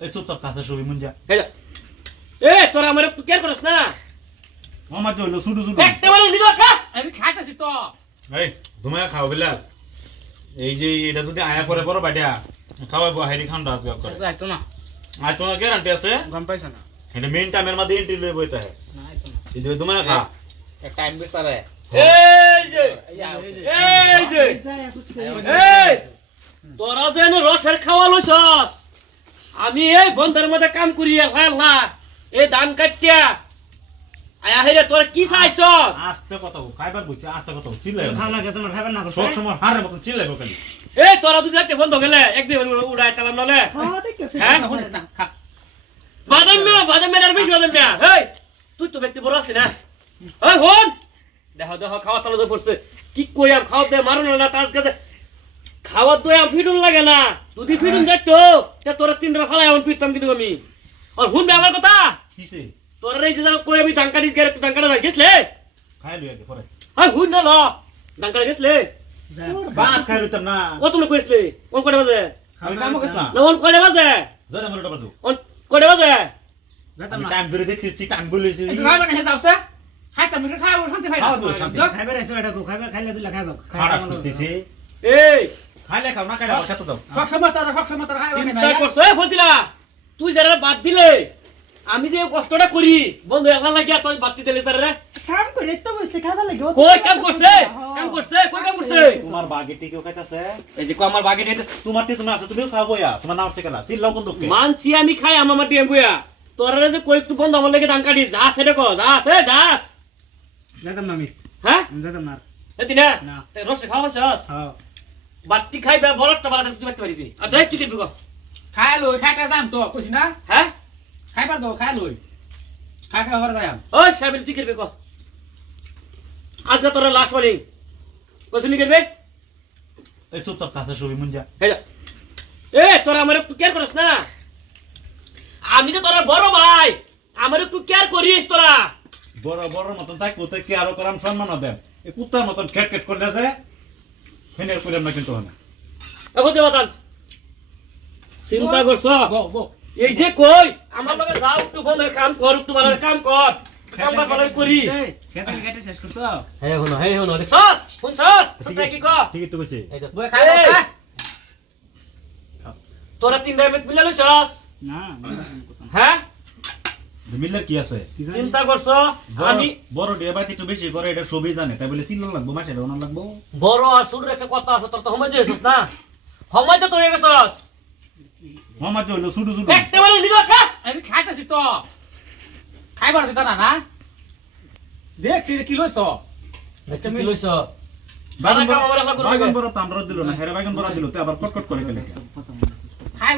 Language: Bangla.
এই চুপচাপ কাছে মুন। এ তোরা আমার কেয়ার করিস না। আমার যে শুধু শুধু একটা মানে নিজে খা আমি খাইতেছি তো। এই তোমায় খাও বিলাল। এই যে এটা যদি আয়া পরে পরে বাড়িয়া খাওয়াবো হাইরি খান্ডা আজকে করে। যাইতো না। আর তোমার গ্যারান্টি আছে? গম পাইছ না। এটা মেইন টাইমের মধ্যে এন্ট্রি লই বইতে হয় না আইতো না। এই যে তোমায় খা। টাইম বিচারে এই যে। এই যে, এই যে। এই যে। এই তোরা যেন রসের খাওয়া লইছস। আমি এই বন্ধের মধ্যে কাম করি আল্লাহ এই ধান কাটিয়া। আয়া হেরে তোরা কি চাইছস আস্তে কথা খাইবার বইছে আস্তে কথা চিল্লাই খাও না। তোমার খাইবার না সব সময় হারে মতন চিল্লাইব খালি এই তোরা দুই রাতে বন্ধ গেলে একদিন উড়াই তালাম নলে। হ্যাঁ? না শুনিস না বাদাম মেয়া বাদাম মেয়ার বেশি বাদাম মেয়া হেই তুই তো ব্যক্তি বড় আছিস না? ওই হন। দেখো দেখো খাওয়া তালা তো পড়ছে। কি কই আর খাওয়া দে মারুন না তাজ কাছে দই আর ফিটুন লাগে না। যদি ফিটুন যাইত তে তোরা তিন রা ফালাই এমন ফিরতাম কিন্তু আমি। আর হুন আমার কথা? কিসে? তোরা এই যে কই আমি ডাঙ্কারি গেলে একটু ডাঙ্কাটা গেছলে? খাই হ্যাঁ হুন না ল। ডাঙ্কাটা গেছলে? খাই না। ও তুমি কইছলে? কোন কয়টা বাজে? আমি কাম না ওন কয়টা বাজে? জয় আমার বাজু ওন কয়টা বাজে? যাইতাম আমি না। টাইম ধরে দেখছি টাইম বলেছি। এই খাইবার যাওছে খাইতাম মিঠে শান্তি। না। খাইবার এসে এটা কো খাইলে দিলে খাই যাও। এই! খাইলে খাও না খাইলে খেতে দাও। সব সময় তারা সব তারা চিন্তা করছ? এ ফজিলা তুই যারা বাদ দিলে আমি যে কষ্টটা করি বন্ধু এখন লাগিয়া তুই বাদ দিলে তারা রে। কাম করে তো বসে খাবার লাগে কই কাম করছে? কাম করছে? কই কাম করছে? তোমার বাগে টিকেও খাইতাছে? এই যে আমার বাগে নিয়ে তুমি আছে তুমিও খাব ইয়া তোমার নাম থেকে না চিল্লাও কোন দুঃখে? মানছি আমি খাই আমার মাটি এমবুয়া তোরা যে কই একটু বন্ধ আমার লেগে কাটি। যা সেটা কো যা সে যাস যাইতাম না আমি। হ্যাঁ? যাইতাম না এতি না। না। রসে খাওয়া বসস হ্যাঁ বাট্টি খাইবে বলটা বালা তুই বাটতে পারিবি আর দেখ তুই কিনবি খাই লই খাইতে যাম তো কইছি না? হ্যাঁ? খাইবার দাও খাই লই। খাই খাই হরে যাম ওই সাবিল তুই কিনবি কো আজকে তোরা লাশ বলি। কিনবে এই চুপচাপ কাছে মুন যা। এই এ তোরা আমার একটু কেয়ার করিস না। আমি তো তোরা বড় ভাই আমার একটু কেয়ার করিস তোরা। বড় বড় মতন তাই কোথায় কি আরও করাম সম্মান দেন এই কুত্তার মতন খেট খেট করে যায় ফেনের কইলাম না কিন্তু হয় না এখন যে বাতান চিন্তা করছ এই যে কই আমার লগে যাও একটু বন্ধ কাম কর একটু মারার কাম কর কাম ভালো করি খেতে খেতে শেষ করছ হে হনো হে হনো দেখছস শুনছস সত্যি কি কর ঠিকই তো কইছে এই যে বই খাই তোরা তিন ডাইমেট মিলে লইছস না হ্যাঁ মিললে কি আছে? চিন্তা করছ? আমি বড় ডিয়া বাতি একটু বেশি করে এটা সবই জানে তাই বলে চিল্লা লাগবো মাসে ওনার লাগবো। বড় আর ছোট একটা কথা আছে তোর তো সময় দিয়েছিস না? সময় তো গেছস আমার যে হইল শুধু শুধু একটা খা আমি খাইতেছি তো। খাইবার দিতা না না? দেখছি কি লইছ? দেখতে কি লইছ। বাগান বড় তো দিল না হেরে বাগান বড় দিল তো আবার কটকট করে ফেলে। খাই